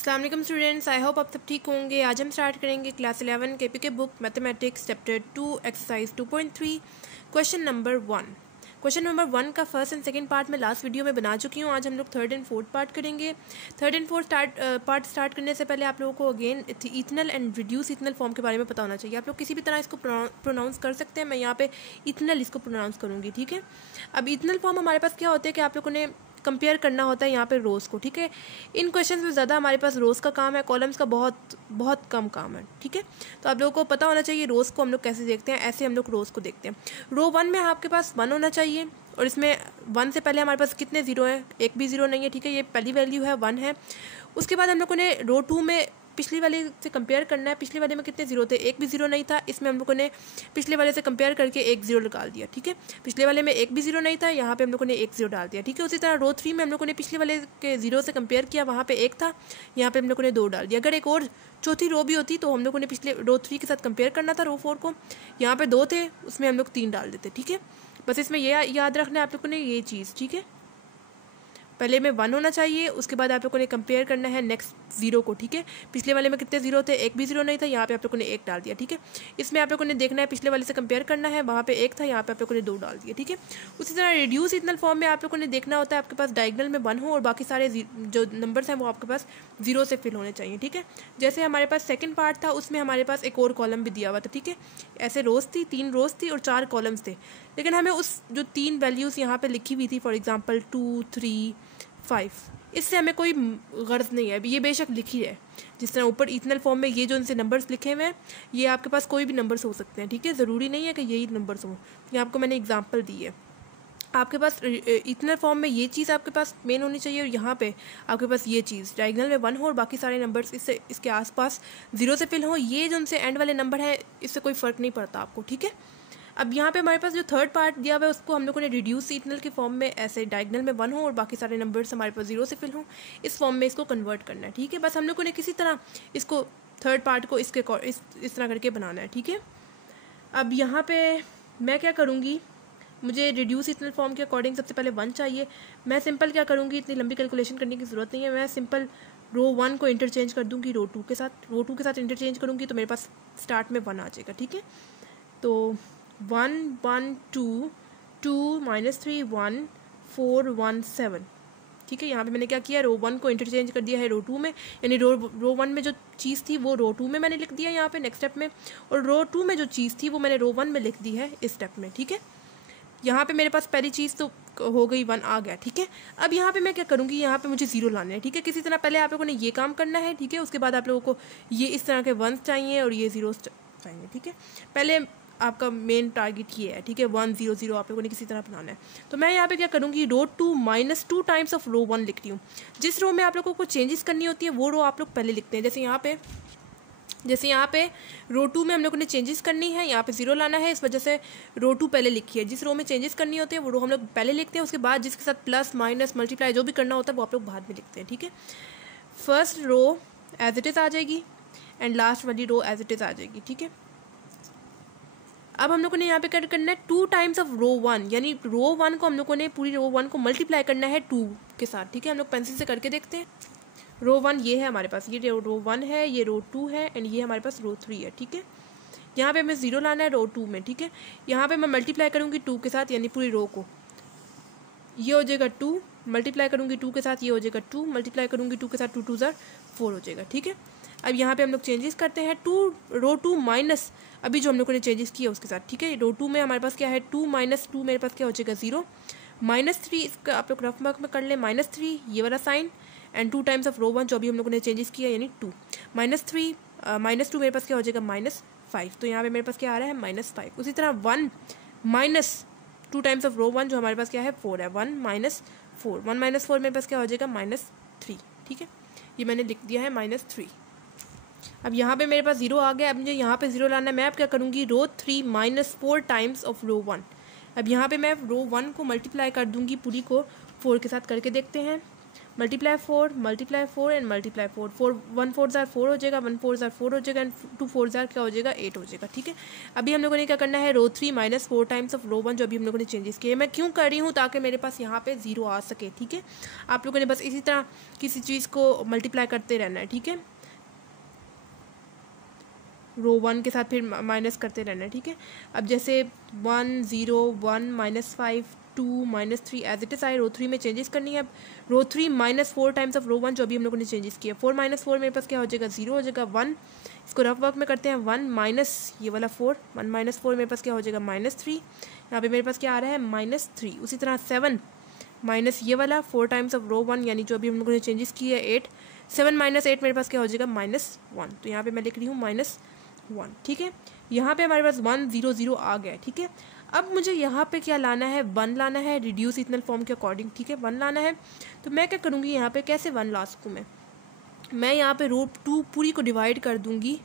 अस्सलाम वालेकुम students, I hope आप सब ठीक होंगे। आज हम स्टार्ट करेंगे क्लास 11 के PK book mathematics chapter 2 exercise 2.3 question number 1। Question number 1 का फर्स्ट एंड सेकंड पार्ट मैं लास्ट वीडियो में बना चुकी हूँ। आज हम लोग थर्ड एंड फोर्थ पार्ट करेंगे। Third and fourth part start करने से पहले आप लोगों को अगेन इथनल एंड रिड्यूस इथनल फॉर्म के बारे में पता होना चाहिए। आप लोग किसी भी तरह इसको प्रोनाउंस कर सकते हैं। मैं यहाँ पे इथनल इसको प्रोनाउंस करूँगी, ठीक है। अब इथनल फॉर्म हमारे पास क्या होता है कि आप लोगों ने कंपेयर करना होता है यहाँ पे रोज़ को, ठीक है। इन क्वेश्चंस में ज़्यादा हमारे पास रोज़ का काम है, कॉलम्स का बहुत कम काम है, ठीक है। तो आप लोगों को पता होना चाहिए रोज़ को हम लोग कैसे देखते हैं। ऐसे हम लोग रोज़ को देखते हैं। रो 1 में आपके पास 1 होना चाहिए और इसमें 1 से पहले हमारे पास कितने ज़ीरो हैं? एक भी ज़ीरो नहीं है, ठीक है। ये पहली वैल्यू है 1 है। उसके बाद हम लोगों ने रो 2 में पिछली वाले से कंपेयर करना है। पिछले वाले में कितने जीरो थे? एक भी जीरो नहीं था। इसमें हम लोगों ने पिछले वाले से कंपेयर करके एक जीरो निकाल दिया, ठीक है। पिछले वाले में एक भी जीरो नहीं था, यहाँ पे हम लोगों ने एक जीरो डाल दिया, ठीक है। उसी तरह रो 3 में हम लोगों ने पिछले वाले के जीरो से कंपेयर किया, वहाँ पे एक था, यहाँ पे हम लोगों ने 2 डाल दिया। अगर एक और चौथी रो भी होती तो हम लोगों ने पिछले रो 3 के साथ कंपेयर करना था रो 4 को। यहाँ पे 2 थे, उसमें हम लोग 3 डाल देते, ठीक है। बस इसमें ये याद रखना है आप लोगों ने ये चीज़, ठीक है। पहले में 1 होना चाहिए, उसके बाद आप लोगों ने कंपेयर करना है नेक्स्ट जीरो को, ठीक है। पिछले वाले में कितने जीरो थे? एक भी जीरो नहीं था, यहाँ पे आप लोगों ने एक डाल दिया, ठीक है। इसमें आप लोगों ने देखना है पिछले वाले से कंपेयर करना है, वहाँ पे एक था, यहाँ पे आप लोगों ने 2 डाल दिया, ठीक है। उसी तरह रिड्यूस इथनल फॉर्म में आप लोगों ने देखना होता है आपके पास डायगोनल में 1 हो और बाकी सारे जो नंबर्स हैं वो आपके पास जीरो से फिल होने चाहिए, ठीक है। जैसे हमारे पास सेकेंड पार्ट था, उसमें हमारे पास एक और कॉलम भी दिया हुआ था, ठीक है। ऐसे रोज थी, 3 रोज थी और 4 कॉलम्स थे, लेकिन हमें उस जो 3 वैल्यूज़ यहाँ पे लिखी हुई थी, फॉर एग्जाम्पल 2, 3, 5, इससे हमें कोई गर्ज नहीं है। ये बेशक लिखी है जिस तरह ऊपर इथनल फॉर्म में ये जो इनसे नंबर्स लिखे हुए हैं, ये आपके पास कोई भी नंबर्स हो सकते हैं, ठीक है। ज़रूरी नहीं है कि यही नंबर्स हों। ये आपको मैंने एग्जांपल दी है। आपके पास इथनल फॉर्म में ये चीज़ आपके पास मेन होनी चाहिए और यहाँ पे आपके पास ये चीज़ डायगोनल में 1 हो और बाकी सारे नंबर्स इसके आसपास जीरो से फिल हो। ये जो उनसे एंड वाले नंबर हैं, इससे कोई फ़र्क नहीं पड़ता आपको, ठीक है। अब यहाँ पे हमारे पास जो थर्ड पार्ट दिया हुआ है उसको हम लोगों ने रिड्यूस इथनल के फॉर्म में ऐसे डायगोनल में 1 हो और बाकी सारे नंबर्स हमारे पास जीरो से फिल हो, इस फॉर्म में इसको कन्वर्ट करना है, ठीक है। बस हम लोगों ने किसी तरह इसको थर्ड पार्ट को इस तरह करके बनाना है, ठीक है। अब यहाँ पे मैं क्या करूँगी, मुझे रिड्यूस इथनल फॉर्म के अकॉर्डिंग सबसे पहले 1 चाहिए। मैं सिंपल क्या करूँगी, इतनी लंबी कैलकुलेशन करने की ज़रूरत नहीं है। मैं सिंपल रो 1 को इंटरचेंज कर दूँगी रो 2 के साथ। रो 2 के साथ इंटरचेंज करूँगी तो मेरे पास स्टार्ट में 1 आ जाएगा, ठीक है। तो 1 1 2 2 -3 1 4 1 7, ठीक है। यहाँ पे मैंने क्या किया, रो 1 को इंटरचेंज कर दिया है रो 2 में, यानी रो 1 में जो चीज़ थी वो रो 2 में मैंने लिख दिया यहाँ पे नेक्स्ट स्टेप में, और रो 2 में जो चीज़ थी वो मैंने रो 1 में लिख दी है इस स्टेप में, ठीक है। यहाँ पे मेरे पास पहली चीज़ तो हो गई, 1 आ गया, ठीक है। अब यहाँ पे मैं क्या करूँगी, यहाँ पे मुझे जीरो लाने हैं, ठीक है। किसी तरह पहले आप लोगों ने ये काम करना है, ठीक है। उसके बाद आप लोगों को ये इस तरह के 1 चाहिए और ये जीरो चाहिए, ठीक है। पहले आपका मेन टारगेट ये है, ठीक है। 1 0 0 आप लोगों ने किसी तरह बनाना है। तो मैं यहाँ पे क्या करूँगी, रो 2 -2 टाइम्स ऑफ रो 1 लिखती हूँ। जिस रो में आप लोगों को चेंजेस करनी होती है वो रो आप लोग पहले लिखते हैं। जैसे यहाँ पे रो 2 में हम लोगों ने चेंजेस करनी है, यहाँ पे जीरो लाना है, इस वजह से रो 2 पहले लिखी है। जिस रो में चेंजेस करनी होती है वो रो हम लोग पहले लिखते हैं। उसके बाद जिसके साथ प्लस माइनस मल्टीप्लाई जो भी करना होता है वो आप लोग बाद में लिखते हैं, ठीक है। First row as it is आ जाएगी एंड लास्ट वाली रो एज इट इज़ आ जाएगी, ठीक है। अब हम लोगों ने यहाँ पे क्या करना है, 2 टाइम्स ऑफ रो 1, यानी रो 1 को हम लोगों ने पूरी रो 1 को मल्टीप्लाई करना है 2 के साथ, ठीक है। हम लोग पेंसिल से करके देखते हैं। रो 1 ये है हमारे पास, ये रो 1 है, ये रो 2 है एंड ये हमारे पास रो 3 है, ठीक है। यहाँ पे हमें जीरो लाना है रो 2 में, ठीक है। यहाँ पे मैं मल्टीप्लाई करूँगी 2 के साथ, यानी पूरी रो को, ये हो जाएगा 2, मल्टीप्लाई करूँगी 2 के साथ, ये हो जाएगा 2, मल्टीप्लाई करूँगी 2 के साथ, 2 2 ज़ा 4 हो जाएगा, ठीक है। अब यहाँ पे हम लोग चेंजेस करते हैं, रो 2 माइनस अभी जो हम लोगों ने चेंजेस किया उसके साथ, ठीक है। रो 2 में हमारे पास क्या है, 2 - 2 मेरे पास क्या हो जाएगा 0, -3 इसका आप लोग रफ मार्क में कर लें, -3 ये वाला sign and 2 times of row 1 जो अभी हम लोगों ने चेंजेस किया, यानी 2 -3 -2 मेरे पास क्या हो जाएगा -5। तो यहाँ पे मेरे पास क्या आ रहा है -5। उसी तरह 1 - 2 टाइम्स ऑफ रो 1 जो हमारे पास क्या है 4 है, 1 - 4 1 - 4 मेरे पास क्या हो जाएगा -3, ठीक है। ये मैंने लिख दिया है -3। अब यहाँ पे मेरे पास जीरो आ गया। अब मुझे यहाँ पे जीरो लाना है। मैं अब क्या करूँगी, रो 3 -4 टाइम्स ऑफ रो 1। अब यहाँ पे मैं रो 1 को मल्टीप्लाई कर दूँगी पूरी को 4 के साथ, करके देखते हैं। मल्टीप्लाई 4 एंड मल्टीप्लाई 4 1 4 ज़ार 4 हो जाएगा, 1 4 ज़ार 4 हो जाएगा एंड 2 4 ज़ार क्या हो जाएगा 8 हो जाएगा। ठीक है, अभी हम लोगों ने क्या करना है, रो 3 माइनस 4 टाइम्स ऑफ रो 1 जो अभी हम लोगों ने चेंजेस किए। मैं क्यों कर रही हूँ, ताकि मेरे पास यहाँ पे 0 आ सके। ठीक है, आप लोगों ने बस इसी तरह किसी चीज़ को मल्टीप्लाई करते रहना है। ठीक है, रो 1 के साथ फिर माइनस करते रहना है। ठीक है, अब जैसे 1 0 1 minus 5 2 minus 3 as it is आए, रो 3 में चेंजेस करनी है। अब row 3 minus 4 times of row 1 जो अभी हम लोगों ने चेंजेस किया। 4 माइनस 4 मेरे पास क्या हो जाएगा 0 हो जाएगा। 1 इसको रफ वर्क में करते हैं, 1 माइनस ये वाला 4 1 माइनस 4 मेरे पास क्या हो जाएगा -3। यहाँ पे मेरे पास क्या आ रहा है -3। उसी तरह 7 माइनस ये वाला 4 टाइम्स ऑफ रो 1 यानी जो अभी हम लोगों ने चेंजेस किए है 8। 7 माइनस 8 मेरे पास क्या हो जाएगा -1। तो यहाँ पे मैं लिख रही हूँ -1। ठीक है, यहाँ पे हमारे पास 1 0 0 आ गया है। ठीक है, अब मुझे यहाँ पे क्या लाना है, 1 लाना है रिड्यूस इथनल फॉर्म के अकॉर्डिंग। ठीक है, 1 लाना है, तो मैं क्या करूँगी यहाँ पे, कैसे 1 ला सकूँ मैं यहाँ पे रो 2 पूरी को डिवाइड कर दूँगी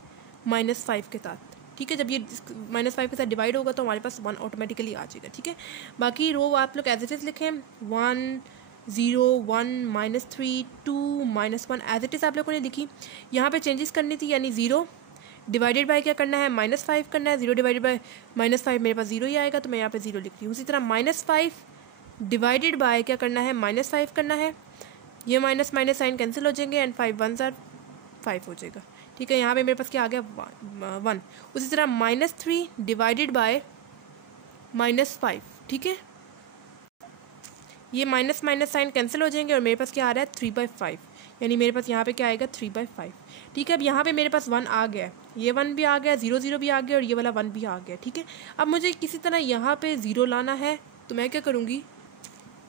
-5 के साथ। ठीक है, जब ये -5 के साथ डिवाइड होगा तो हमारे पास 1 ऑटोमेटिकली आ जाएगा। ठीक है, बाकी रो आप लोग एज इट इज़ लिखें, 1 0 1 -3 2 -1 एज इट इज़ आप लोगों ने लिखी। यहाँ पे चेंजेस करनी थी, यानी 0 डिवाइडेड बाय क्या करना है -5 करना है। 0 डिवाइडेड बाय -5 मेरे पास 0 ही आएगा, तो मैं यहाँ पे 0 लिख रही हूँ। उसी तरह -5 डिवाइडेड बाय क्या करना है -5 करना है। ये माइनस माइनस साइन कैंसिल हो जाएंगे एंड 5 1 ज़ार 5 हो जाएगा। ठीक है, यहाँ पे मेरे पास क्या आ गया 1। उसी तरह -3 डिवाइडेड बाय -5। ठीक है, ये माइनस माइनस साइन कैंसिल हो जाएंगे और मेरे पास क्या आ रहा है 3/5, यानी मेरे पास यहाँ पे क्या आएगा 3/5। ठीक है, अब यहाँ पे मेरे पास 1 आ गया, ये 1 भी आ गया, 0 0 भी आ गया और ये वाला 1 भी आ गया। ठीक है, अब मुझे किसी तरह यहाँ पे 0 लाना है, तो मैं क्या करूँगी।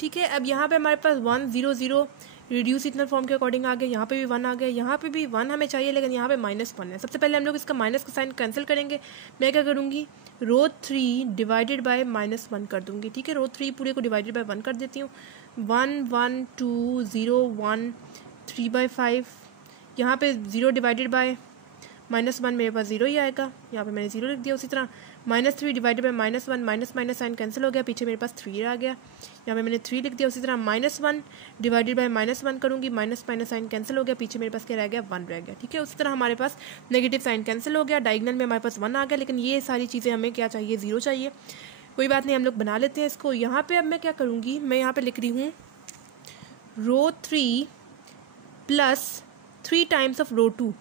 ठीक है, अब यहाँ पे हमारे पास 1 0 0 रिड्यूस इथनल फॉर्म के अकॉर्डिंग आ गया, यहाँ पे भी 1 आ गया, यहाँ पे भी 1 हमें चाहिए, लेकिन यहाँ पे -1 है। सबसे पहले हम लोग इसका माइनस का साइन कैंसिल करेंगे। मैं क्या करूँगी, रो 3 डिवाइडेड बाय -1 कर दूँगी। ठीक है, रो 3 पूरे को डिवाइडेड बाय 1 कर देती हूँ। 1 1 2 0 1 3/5। यहाँ पे 0 डिवाइडेड बाय -1 मेरे पास 0 ही आएगा, यहाँ पे मैंने 0 लिख दिया। उसी तरह -3 divided by -1 minus minus sign cancel हो गया, पीछे मेरे पास 3 आ गया, यहाँ पे मैंने 3 लिख दिया। उसी तरह -1 डिवाइडेड बाय -1 करूँगी, माइनस माइनस साइन कैंसिल हो गया, पीछे मेरे पास क्या रह गया 1 रह गया। ठीक है, उसी तरह हमारे पास नेगेटिव साइन कैंसिल हो गया, डायगोनल में हमारे पास 1 आ गया, लेकिन ये सारी चीज़ें हमें क्या चाहिए 0 चाहिए। कोई बात नहीं, हम लोग बना लेते हैं इसको। यहाँ पर अब मैं क्या करूँगी, मैं यहाँ पर लिख रही हूँ रो 3 प्लस 3 टाइम्स ऑफ रो 2।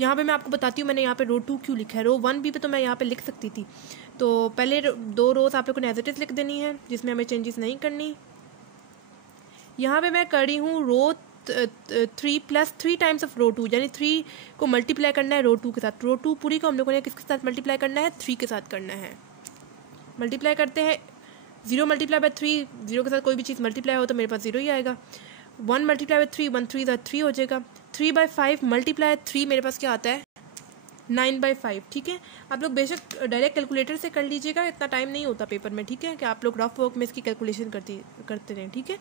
यहाँ पे मैं आपको बताती हूँ मैंने यहाँ पे रो 2 क्यों लिखा है। रो 1 भी पे तो मैं यहाँ पे लिख सकती थी, तो पहले 2 रोज आप लोगों ने एज इट इज लिख देनी है, जिसमें हमें चेंजेस नहीं करनी। यहाँ पे मैं कर रही हूँ रो 3 प्लस 3 टाइम्स ऑफ रो 2, यानी 3 को मल्टीप्लाई करना है रो 2 के साथ। रो 2 पूरी को हम लोगों ने किसके साथ मल्टीप्लाई करना है, 3 के साथ करना है। मल्टीप्लाई करते हैं, 0 मल्टीप्लाई बाय 3, 0 के साथ कोई भी चीज़ मल्टीप्लाई हो तो मेरे पास 0 ही आएगा। 1 मल्टीप्लाई बाय 3, 1 3 3 हो जाएगा। 3/5 मल्टीप्लाई 3 मेरे पास क्या आता है 9/5। ठीक है, आप लोग बेशक डायरेक्ट कैलकुलेटर से कर लीजिएगा, इतना टाइम नहीं होता पेपर में। ठीक है, कि आप लोग रफ वर्क में इसकी कैलकुलेशन करते रहें। ठीक है,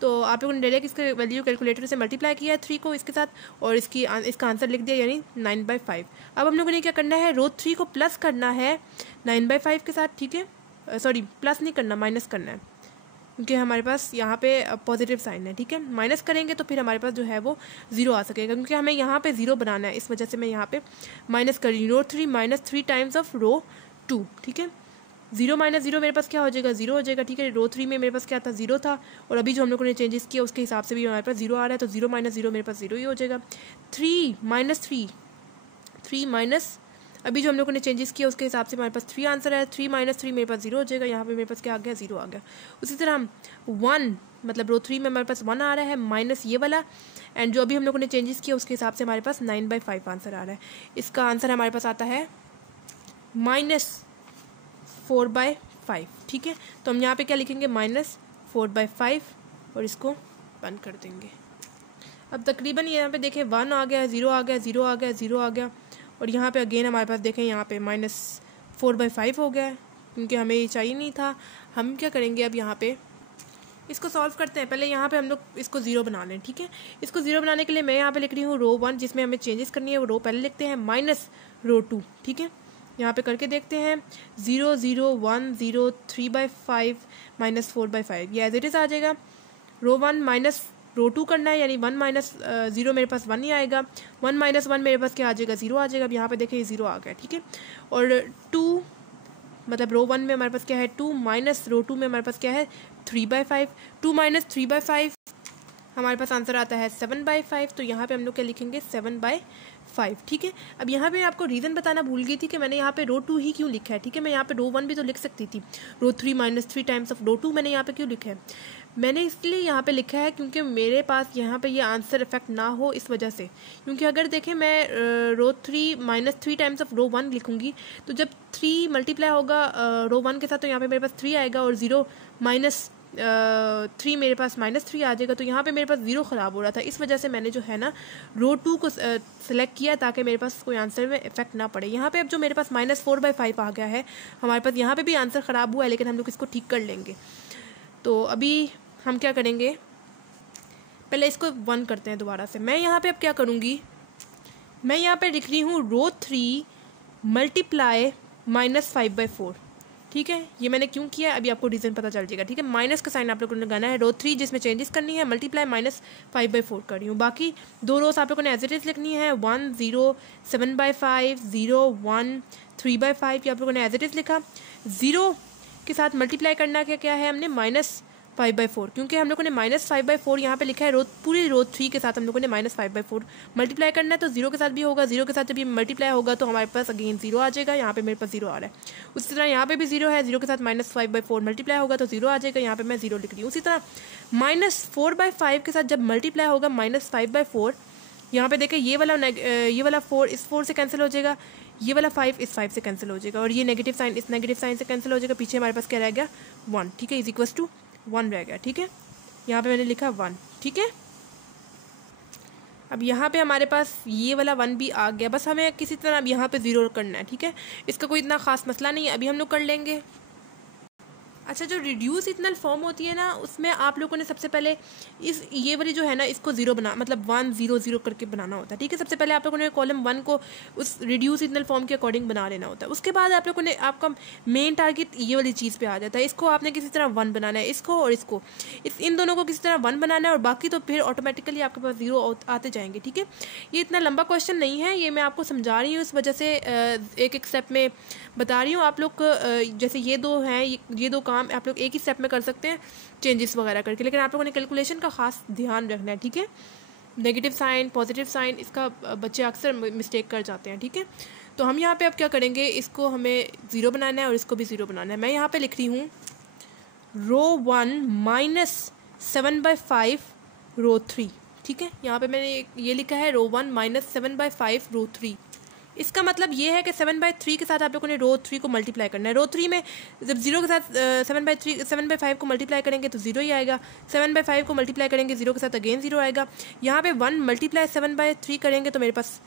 तो आप लोगों ने डायरेक्ट इसके वैल्यू कैलकुलेटर से मल्टीप्लाई किया है 3 को इसके साथ, और इसका आंसर लिख दिया, यानी 9/5। अब हम लोगों ने क्या करना है, रो 3 को प्लस करना है 9/5 के साथ। ठीक है, सॉरी प्लस नहीं करना, माइनस करना है, क्योंकि हमारे पास यहाँ पे पॉजिटिव साइन है। ठीक है, माइनस करेंगे तो फिर हमारे पास जो है वो 0 आ सकेगा, क्योंकि हमें यहाँ पे 0 बनाना है, इस वजह से मैं यहाँ पे माइनस कर रही हूँ। रो 3 माइनस 3 टाइम्स ऑफ रो 2। ठीक है, 0 माइनस 0 मेरे पास क्या हो जाएगा 0 हो जाएगा। ठीक है, रो 3 में मेरे पास क्या था 0 था, और अभी जो हम लोगों ने चेंजेस किया उसके हिसाब से भी हमारे पास 0 आ रहा है, तो 0 माइनस 0 मेरे पास 0 ही हो जाएगा। 3 माइनस अभी जो हम लोगों ने चेंजेस किया उसके हिसाब से हमारे पास 3 आंसर है। 3 माइनस 3 मेरे पास 0 हो जाएगा, यहाँ पे मेरे पास क्या आ गया 0 आ गया। उसी तरह 1 मतलब रो 3 में हमारे पास 1 आ रहा है, माइनस ये वाला, एंड जो अभी हम लोगों ने चेंजेस किया उसके हिसाब से हमारे पास 9/5 आंसर आ रहा है। इसका आंसर हमारे पास आता है -4/5। ठीक है, तो हम यहाँ पे क्या लिखेंगे -4/5 और इसको बंद कर देंगे। अब तकरीबन यहाँ पे देखें 1 आ गया, 0 आ गया, 0 आ गया, 0 आ गया, और यहाँ पे अगेन हमारे पास देखें यहाँ पे -4/5 हो गया है, क्योंकि हमें ये चाहिए नहीं था। हम क्या करेंगे, अब यहाँ पे इसको सॉल्व करते हैं। पहले यहाँ पे हम लोग इसको 0 बना लें। ठीक है, इसको 0 बनाने के लिए मैं यहाँ पे लिख रही हूँ रो 1, जिसमें हमें चेंजेस करनी है वो रो पहले लिखते हैं, माइनस रो 2। ठीक है, यहाँ पे करके देखते हैं 0 0 1 0 3/5 -4/5, ये एज इट इज़ आ जाएगा। रो 1 माइनस रो 2 करना है, यानी 1 माइनस 0 मेरे पास 1 ही आएगा, 1 माइनस 1 मेरे पास क्या आ जाएगा, 0 आ जाएगा। अब यहाँ पे देखिए 0 आ गया, ठीक है। और 2 मतलब रो 1 में हमारे पास क्या है 2 माइनस रो 2 में हमारे पास क्या है 3/5, 2 माइनस 3/5 हमारे पास आंसर आता है 7/5। तो यहाँ पे हम लोग क्या लिखेंगे 7/5, ठीक है। अब यहाँ पे आपको रीज़न बताना भूल गई थी कि मैंने यहाँ पे रो 2 ही क्यों लिखा है, ठीक है। मैं यहाँ पे रो 1 भी तो लिख सकती थी, रो 3 माइनस 3 टाइम्स ऑफ रो 2 मैंने यहाँ पे क्यों लिखा है, मैंने इसलिए यहाँ पे लिखा है क्योंकि मेरे पास यहाँ पे ये आंसर इफेक्ट ना हो इस वजह से। क्योंकि अगर देखें मैं रो 3 माइनस 3 टाइम्स ऑफ रो 1 लिखूंगी तो जब 3 मल्टीप्लाई होगा रो 1 के साथ तो यहाँ पे मेरे पास 3 आएगा, और 0 माइनस 3 मेरे पास -3 आ जाएगा। तो यहाँ पे मेरे पास 0 ख़राब हो रहा था, इस वजह से मैंने जो है ना रो 2 को सिलेक्ट किया ताकि मेरे पास कोई आंसर में इफेक्ट ना पड़े। यहाँ पे अब जो मेरे पास -4/5 आ गया है, हमारे पास यहाँ पे भी आंसर ख़राब हुआ है, लेकिन हम लोग इसको ठीक कर लेंगे। तो अभी हम क्या करेंगे, पहले इसको 1 करते हैं दोबारा से। मैं यहाँ पे अब क्या करूँगी, मैं यहाँ पे लिख रही हूँ रो 3 मल्टीप्लाई -5/4, ठीक है। ये मैंने क्यों किया है अभी आपको रीज़न पता चल जाएगा, ठीक है। माइनस का साइन आप लोगों ने लगाना है, रो 3 जिसमें चेंजेस करनी है, मल्टीप्लाई -5/4 कर रही हूँ। बाकी 2 रोज आप लोगों ने एज इट इज़ लिखनी है, 1 0 7/5 0 1 3/5, ये आप लोगों ने एज इट इज़ लिखा। 0 के साथ मल्टीप्लाई करना क्या है हमने -5/4, क्योंकि हम लोगों ने -5/4 यहाँ पे लिखा है, पूरी रो 3 के साथ हम लोगों ने -5/4 मल्टीप्लाई करना है। तो 0 के साथ भी होगा, 0 के साथ जब ये मल्टीप्लाई होगा तो हमारे पास अगेन 0 आ जाएगा। यहाँ पे मेरे पास 0 आ रहा है, उसी तरह यहाँ पे भी 0 है, 0 के साथ -5/4 मल्टीप्लाई होगा तो 0 आ जाएगा, यहाँ पे मैं 0 लिख रही हूँ। उसी तरह -4/5 के साथ जब मल्टीप्लाई होगा -5/4, यहाँ पे देखें ये वाला 4 इस 4 से कैंसिल हो जाएगा, ये वाला 5 इस 5 से कैंसिल हो जाएगा, और ये नेगेटिव साइन इस नेगेटिव साइन से कैंसिल हो जाएगा। पीछे हमारे पास क्या रह गया 1, ठीक है, = 1 रह गया, ठीक है। यहाँ पे मैंने लिखा 1, ठीक है। अब यहाँ पे हमारे पास ये वाला 1 भी आ गया, बस हमें किसी तरह अब यहाँ पे 0 करना है, ठीक है। इसका कोई इतना खास मसला नहीं है, अभी हम लोग कर लेंगे। अच्छा, जो रिड्यूस इतनल फॉर्म होती है ना, उसमें आप लोगों ने सबसे पहले ये वाली जो है ना इसको 0 बना, मतलब 1 0 0 करके बनाना होता है, ठीक है। सबसे पहले आप लोगों ने कॉलम 1 को उस रिड्यूस इतनल फॉर्म के अकॉर्डिंग बना लेना होता है। उसके बाद आप लोगों ने आपका मेन टारगेट ये वाली चीज़ पे आ जाता है, इसको आपने किसी तरह 1 बनाना है, इसको और इसको, इन दोनों को किसी तरह 1 बनाना है, और बाकी तो फिर ऑटोमेटिकली आपके पास 0 आते जाएंगे, ठीक है। ये इतना लंबा क्वेश्चन नहीं है, ये मैं आपको समझा रही हूँ, इस वजह से एक एक स्टेप में बता रही हूँ। आप लोग जैसे ये 2 हैं, ये 2 काम आप लोग एक ही स्टेप में कर सकते हैं चेंजेस वगैरह करके, लेकिन आप लोगों ने कैलकुलेशन का खास ध्यान रखना है, ठीक है। नेगेटिव साइन पॉजिटिव साइन इसका बच्चे अक्सर मिस्टेक कर जाते हैं, ठीक है। तो हम यहाँ पे अब क्या करेंगे, इसको हमें 0 बनाना है और इसको भी 0 बनाना है। मैं यहाँ पे लिख रही हूँ रो 1 -7/5 रो 3, ठीक है। यहाँ पे मैंने ये लिखा है रो 1 -7/5 रो 3। इसका मतलब ये है कि 7/3 के साथ आप लोगों ने रो 3 को मल्टीप्लाई करना है। रो 3 में जब 0 के साथ 7/5 को मल्टीप्लाई करेंगे तो 0 ही आएगा, 7/5 को मल्टीप्लाई करेंगे 0 के साथ अगेन 0 आएगा। यहाँ पे 1 मल्टीप्लाई 7/3 करेंगे तो मेरे पास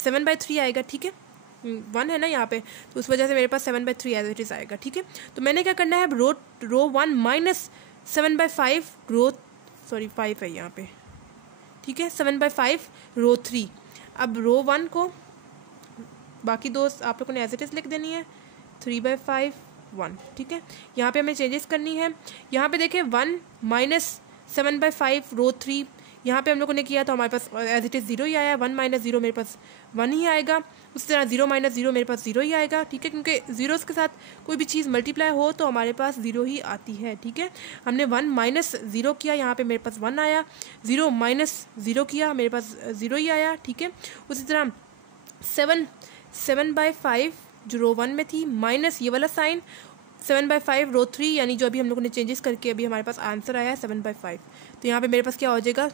7/3 आएगा, ठीक है। 1 है ना यहाँ पे, तो उस वजह से मेरे पास 7/3 एज इट इज़ आएगा, ठीक है। तो मैंने क्या करना है, रो 1 -7/5 5 है यहाँ पे, ठीक है, 7/5 रो 3। अब रो 1 को बाकी 2 आप लोगों ने एज इट इज़ लिख देनी है, 3/5 1, ठीक है। यहाँ पे हमें चेंजेस करनी है। यहाँ पे देखें 1 -7/5 रो 3, यहाँ पे हम लोगों ने किया तो हमारे पास एज इट इज़ 0 ही आया। 1 - 0 मेरे पास 1 ही आएगा, उस तरह 0 - 0 मेरे पास 0 ही आएगा, ठीक है। क्योंकि ज़ीरोज़ के साथ कोई भी चीज़ मल्टीप्लाई हो तो हमारे पास 0 ही आती है, ठीक है। हमने 1 - 0 किया, यहाँ पे मेरे पास 1 आया, 0 - 0 किया, मेरे पास 0 ही आया, ठीक है। उसी तरह 7/5 जो रो 1 में थी, माइनस ये वाला साइन 7/5 रो 3, यानी जो अभी हम लोगों ने चेंजेस करके अभी हमारे पास आंसर आया है 7/5। तो यहाँ पे मेरे पास क्या हो जाएगा,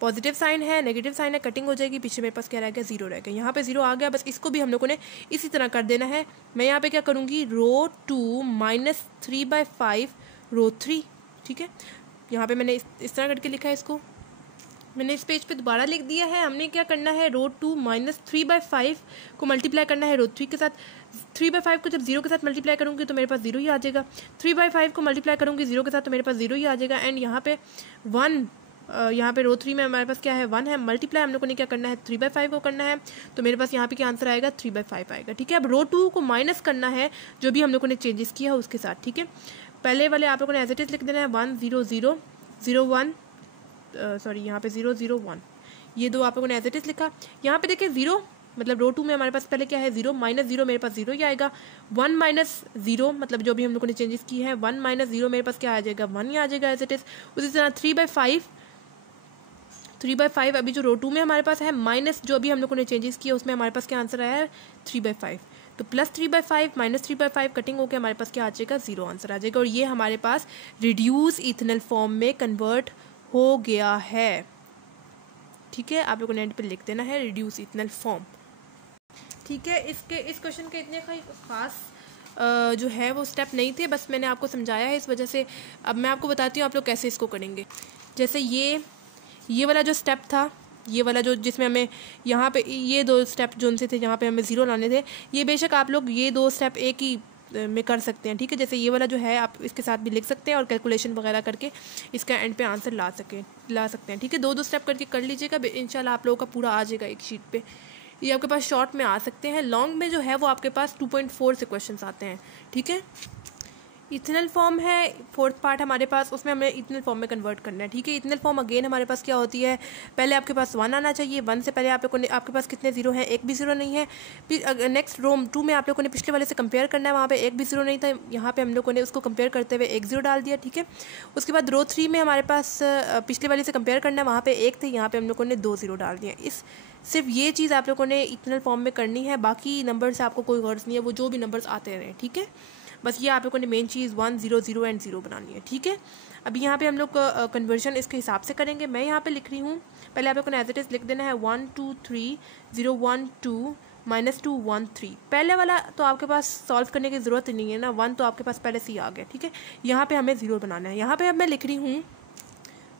पॉजिटिव साइन है, नेगेटिव साइन है, कटिंग हो जाएगी, पीछे मेरे पास क्या रह गया 0 रह गया। यहाँ पे 0 आ गया, बस इसको भी हम लोगों ने इसी तरह कर देना है। मैं यहाँ पे क्या करूँगी, रो 2 -3/5 रो 3, ठीक है। यहाँ पे मैंने इस तरह करके लिखा है, इसको मैंने इस पेज पे दोबारा लिख दिया है। हमने क्या करना है, रो 2 -3/5 को मल्टीप्लाई करना है रो 3 के साथ। 3/5 को जब 0 के साथ मल्टीप्लाई करूँगी तो मेरे पास 0 ही आ जाएगा। 3/5 को मल्टीप्लाई करूँगी 0 के साथ तो मेरे पास 0 ही आ जाएगा। एंड यहाँ पे 1, यहाँ पे रो 3 में हमारे पास क्या है 1 है, मल्टीप्लाई हम लोगों ने क्या करना है 3/5 को करना है, तो मेरे पास यहाँ पे क्या आंसर आएगा 3/5 आएगा, ठीक है। अब रो 2 को माइनस करना है जो भी हम लोगों ने चेंजेस किया है उसके साथ, ठीक है। पहले वाले आप लोगों ने एज इट इज लिख देना है 1 0 0 0 1 सॉरी यहाँ पे 0 0 1, ये दो आप लोगों ने एज इट इज़ लिखा। यहाँ पे देखिए 0 मतलब रो 2 में हमारे पास पहले क्या है 0, माइनस 0 मेरे पास 0 ही आएगा। 1 माइनस 0 मतलब जो भी हम लोगों ने चेंजेस की है 1 माइनस 0 मेरे पास क्या आ जाएगा 1 ही आ जाएगा एज इट इज़। उसी तरह 3/5 अभी जो रो 2 में हमारे पास है माइनस जो अभी हम लोगों ने चेंजेस किया उसमें हमारे पास क्या आंसर आया है 3/5। तो प्लस 3/5 माइनस 3/5 कटिंग होकर हमारे पास क्या आ जाएगा 0 आंसर आ जाएगा। और ये हमारे पास रिड्यूस इथेनॉल फॉर्म में कन्वर्ट हो गया है। ठीक है, आप लोगों ने एंड पे लिख देना है रिड्यूस इथेनॉल फॉर्म। ठीक है, इस क्वेश्चन के इतने खास जो है वो स्टेप नहीं थे, बस मैंने आपको समझाया है इस वजह से। अब मैं आपको बताती हूँ आप लोग कैसे इसको करेंगे। जैसे ये वाला जो स्टेप था, ये वाला जो जिसमें हमें यहाँ पे ये दो स्टेप जो उनसे थे जहाँ पे हमें 0 लाने थे, ये बेशक आप लोग ये दो स्टेप एक ही में कर सकते हैं। ठीक है, जैसे ये वाला जो है आप इसके साथ भी लिख सकते हैं और कैलकुलेशन वगैरह करके इसका एंड पे आंसर ला सकते हैं। ठीक है, दो स्टेप करके कर लीजिएगा, इंशाल्लाह आप लोगों का पूरा आ जाएगा एक शीट पे। ये आपके पास शॉर्ट में आ सकते हैं, लॉन्ग में जो है वो आपके पास 2.4 से क्वेश्चन आते हैं। ठीक है, इथेनॉल फॉर्म है 4th पार्ट हमारे पास, उसमें हमें इथेनॉल फॉर्म में कन्वर्ट करना है। ठीक है, इथेनॉल फॉर्म अगेन हमारे पास क्या होती है, पहले आपके पास 1 आना चाहिए। 1 से पहले आप लोगों ने आपके पास कितने 0 हैं, एक भी 0 नहीं है। फिर नेक्स्ट रो 2 में आप लोगों ने पिछले वाले से कंपेयर करना है, वहाँ पे एक भी 0 नहीं था, यहाँ पे हम लोगों ने उसको कंपेयर करते हुए 1 0 डाल दिया। ठीक है, उसके बाद रो 3 में हमारे पास पिछले वाले से कंपेयर करना है, वहाँ पे 1 थे, यहाँ पे हम लोगों ने 2 0 डाल दिया। सिर्फ ये चीज़ आप लोगों ने इथेनॉल फॉर्म में करनी है, बाकी नंबर से आपको कोई गर्ज नहीं है, वो जो भी नंबर्स आते रहे। ठीक है, बस ये आप लोगों ने मेन चीज़ 1 0 0 एंड 0 बनानी है। ठीक है, अभी यहाँ पे हम लोग कन्वर्जन इसके हिसाब से करेंगे। मैं यहाँ पे लिख रही हूँ, पहले आप लोगों ने एज इट इज़ लिख देना है 1 2 3 0 1 2 -2 1 3। पहले वाला तो आपके पास सॉल्व करने की ज़रूरत नहीं है ना, 1 तो आपके पास पहले से ही आ गया। ठीक है, यहाँ पे हमें 0 बनाना है। यहाँ पे अब मैं लिख रही हूँ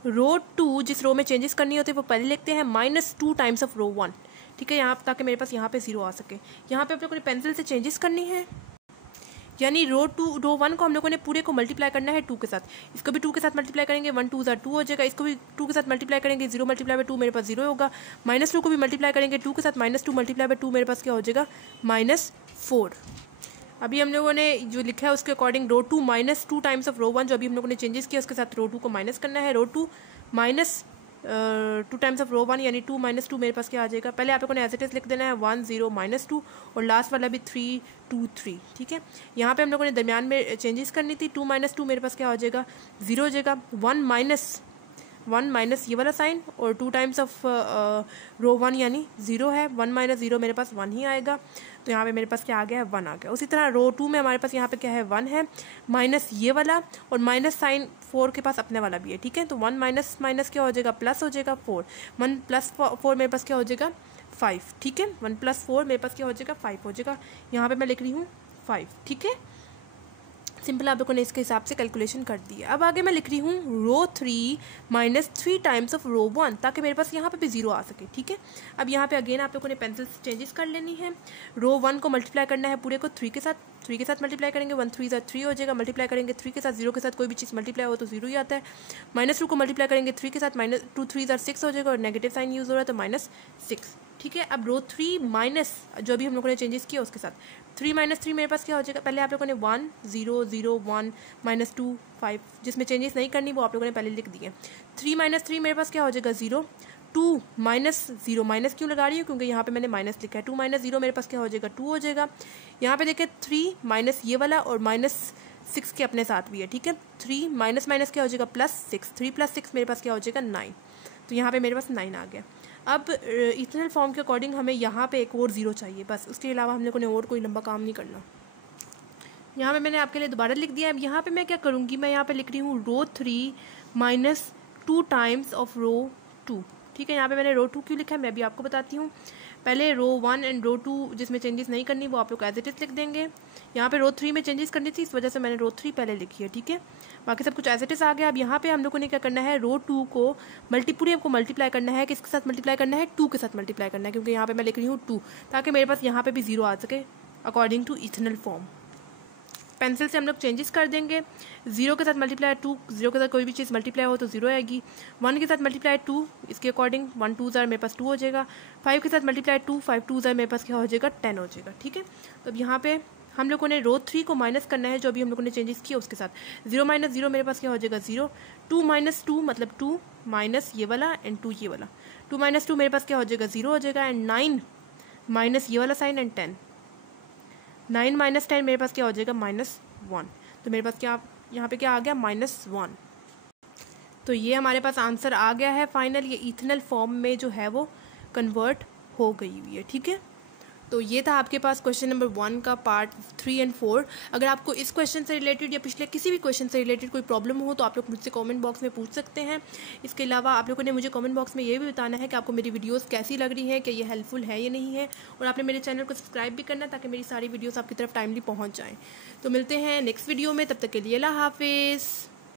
रो 2, जिस रो में चेंजेस करनी होती है वो पहले लिखते हैं -2 टाइम्स ऑफ रो 1। ठीक है, यहाँ ताकि मेरे पास यहाँ पे 0 आ सके। यहाँ पे आप लोगों ने पेंसिल से चेंजेस करनी है, यानी रो 1 को हम लोगों ने पूरे को मल्टीप्लाई करना है 2 के साथ। इसको भी 2 के साथ मल्टीप्लाई करेंगे, 1 2 2 हो जाएगा। इसको भी 2 के साथ मल्टीप्लाई करेंगे, 0 मल्टीप्लाई बाय 2 मेरे पास 0 होगा। -2 को भी मल्टीप्लाई करेंगे 2 के साथ, -2 मल्टीप्लाई बाय 2 मेरे पास क्या हो जाएगा -4। अभी हम लोगों ने जो लिखा है उसके according row 2 -2 times of row 1 जो अभी हम लोगों ने चेंजेस किया उसके साथ रो 2 को माइनस करना है। रो 2 -2 टाइम्स ऑफ रो 1 यानी 2 -2 मेरे पास क्या आ जाएगा, पहले आप लोगों ने एज इट इज़ लिख देना है 1 0 -2 और लास्ट वाला भी 3 2 3। ठीक है, यहाँ पे हम लोगों ने दरमियान में चेंजेस करनी थी। 2 -2 मेरे पास क्या हो जाएगा 0 हो जाएगा। 1 माइनस ये वाला साइन और 2 टाइम्स ऑफ रो 1 यानी 0 है। 1 -0 मेरे पास 1 ही आएगा, तो यहाँ पे मेरे पास क्या आ गया है 1 आ गया। उसी तरह रो 2 में हमारे पास यहाँ पे क्या है 1 है, माइनस ये वाला और माइनस साइन 4 के पास अपने वाला भी है। ठीक है, तो 1 माइनस क्या हो जाएगा प्लस हो जाएगा 4। 1 + 4 मेरे पास क्या हो जाएगा 5। ठीक है, 1 + 4 मेरे पास क्या हो जाएगा 5 हो जाएगा। यहाँ पे मैं लिख रही हूँ 5। ठीक है, सिंपल आप लोगों ने इसके हिसाब से कैलकुलेशन कर दी है। अब आगे मैं लिख रही हूँ रो 3 -3 टाइम्स ऑफ रो 1 ताकि मेरे पास यहाँ पे भी 0 आ सके। ठीक है, अब यहाँ पे अगेन आप लोगों ने पेंसिल से चेंजेस कर लेनी है। रो 1 को मल्टीप्लाई करना है पूरे को 3 के साथ, 3 के साथ मल्टीप्लाई करेंगे 1 3 3 हो जाएगा। मल्टीप्लाई करेंगे 3 के साथ, 0 के साथ कोई भी चीज़ मल्टीप्लाई हो तो 0 ही आता है। -2 को मल्टीप्लाई करेंगे 3 के साथ, -2 3 6 हो जाएगा और नेगेटिव साइन यूज़ हो रहा है तो -6। ठीक है, अब रो 3 माइनस जो भी हम लोगों ने चेंजेस किया उसके साथ 3 -3 मेरे पास क्या हो जाएगा, पहले आप लोगों ने 1 0 0 1 -2 5 जिसमें चेंजेस नहीं करनी वो आप लोगों ने पहले लिख दिए। 3 -3 मेरे पास क्या हो जाएगा 0। 2 -0 माइनस क्यों लगा रही हूँ क्योंकि यहाँ पे मैंने माइनस लिखा है। 2 -0 मेरे पास क्या हो जाएगा 2 हो जाएगा। यहाँ पे देखिए 3 माइनस ये वाला और -6 के अपने साथ भी है। ठीक है, 3 माइनस क्या हो जाएगा +6। 3 + 6 मेरे पास क्या हो जाएगा 9, तो यहाँ पे मेरे पास 9 आ गया। अब इथेनॉल फॉर्म के अकॉर्डिंग हमें यहाँ पे एक और 0 चाहिए, बस उसके अलावा हम लोगों ने और कोई लंबा काम नहीं करना। यहाँ पे मैंने आपके लिए दोबारा लिख दिया है। अब यहाँ पे मैं क्या करूँगी, मैं यहाँ पे लिख रही हूँ रो 3 -2 टाइम्स ऑफ रो 2। ठीक है, यहाँ पे मैंने रो 2 क्यों लिखा है मैं भी आपको बताती हूँ। पहले रो 1 एंड रो 2 जिसमें चेंजेस नहीं करनी वो आप लोग एज इट इज़ लिख देंगे। यहाँ पे रो 3 में चेंजेस करनी थी इस वजह से मैंने रो 3 पहले लिखी है। ठीक है, बाकी सब कुछ एज इट इज़ आ गया। अब यहाँ पे हम लोगों ने क्या करना है, रो 2 को पूरे को मल्टीप्लाई करना है, किसके साथ मल्टीप्लाई करना है 2 के साथ मल्टीप्लाई करना है, क्योंकि यहाँ पे मैं लिख रही हूँ 2 ताकि मेरे पास यहाँ पे भी 0 आ सके अकॉर्डिंग टू इथेनॉल फॉर्म। पेंसिल से हम लोग चेंजेस कर देंगे। 0 के साथ मल्टीप्लाई 2, 0 के साथ कोई भी चीज़ मल्टीप्लाई हो तो 0 आएगी। 1 के साथ मल्टीप्लाई 2, इसके अकॉर्डिंग 1 2 मेरे पास 2 हो जाएगा। 5 के साथ मल्टीप्लाई 2, 5 2 मेरे पास क्या हो जाएगा 10 हो जाएगा। ठीक है, तो अब यहाँ पे हम लोगों ने रो 3 को माइनस करना है, जो अभी हम लोगों ने चेंजेस किया उसके साथ। 0 माइनस 0 मेरे पास क्या हो जाएगा 0, 2 माइनस 2 मतलब 2 माइनस ये वाला एंड 2 ये वाला, 2 माइनस 2 मेरे पास क्या हो जाएगा 0 हो जाएगा, एंड 9 माइनस ये वाला साइन एंड 10, 9 माइनस 10 मेरे पास क्या हो जाएगा -1। तो मेरे पास क्या यहाँ पे क्या आ गया -1। तो ये हमारे पास आंसर आ गया है फाइनल, ये इथेनॉल फॉर्म में जो है वो कन्वर्ट हो गई हुई है। ठीक है, तो ये था आपके पास क्वेश्चन नंबर 1 का पार्ट 3 एंड 4। अगर आपको इस क्वेश्चन से रिलेटेड या पिछले किसी भी क्वेश्चन से रिलेटेड कोई प्रॉब्लम हो तो आप लोग मुझसे कमेंट बॉक्स में पूछ सकते हैं। इसके अलावा आप लोगों ने मुझे कमेंट बॉक्स में ये भी बताना है कि आपको मेरी वीडियोस कैसी लग रही है, कि ये हेल्पफुल है या नहीं है, और आपने मेरे चैनल को सब्सक्राइब भी करना ताकि मेरी सारी वीडियोज़ आपकी तरफ टाइमली पहुँच जाएँ। तो मिलते हैं नेक्स्ट वीडियो में, तब तक के लिए अल्लाह हाफिज़।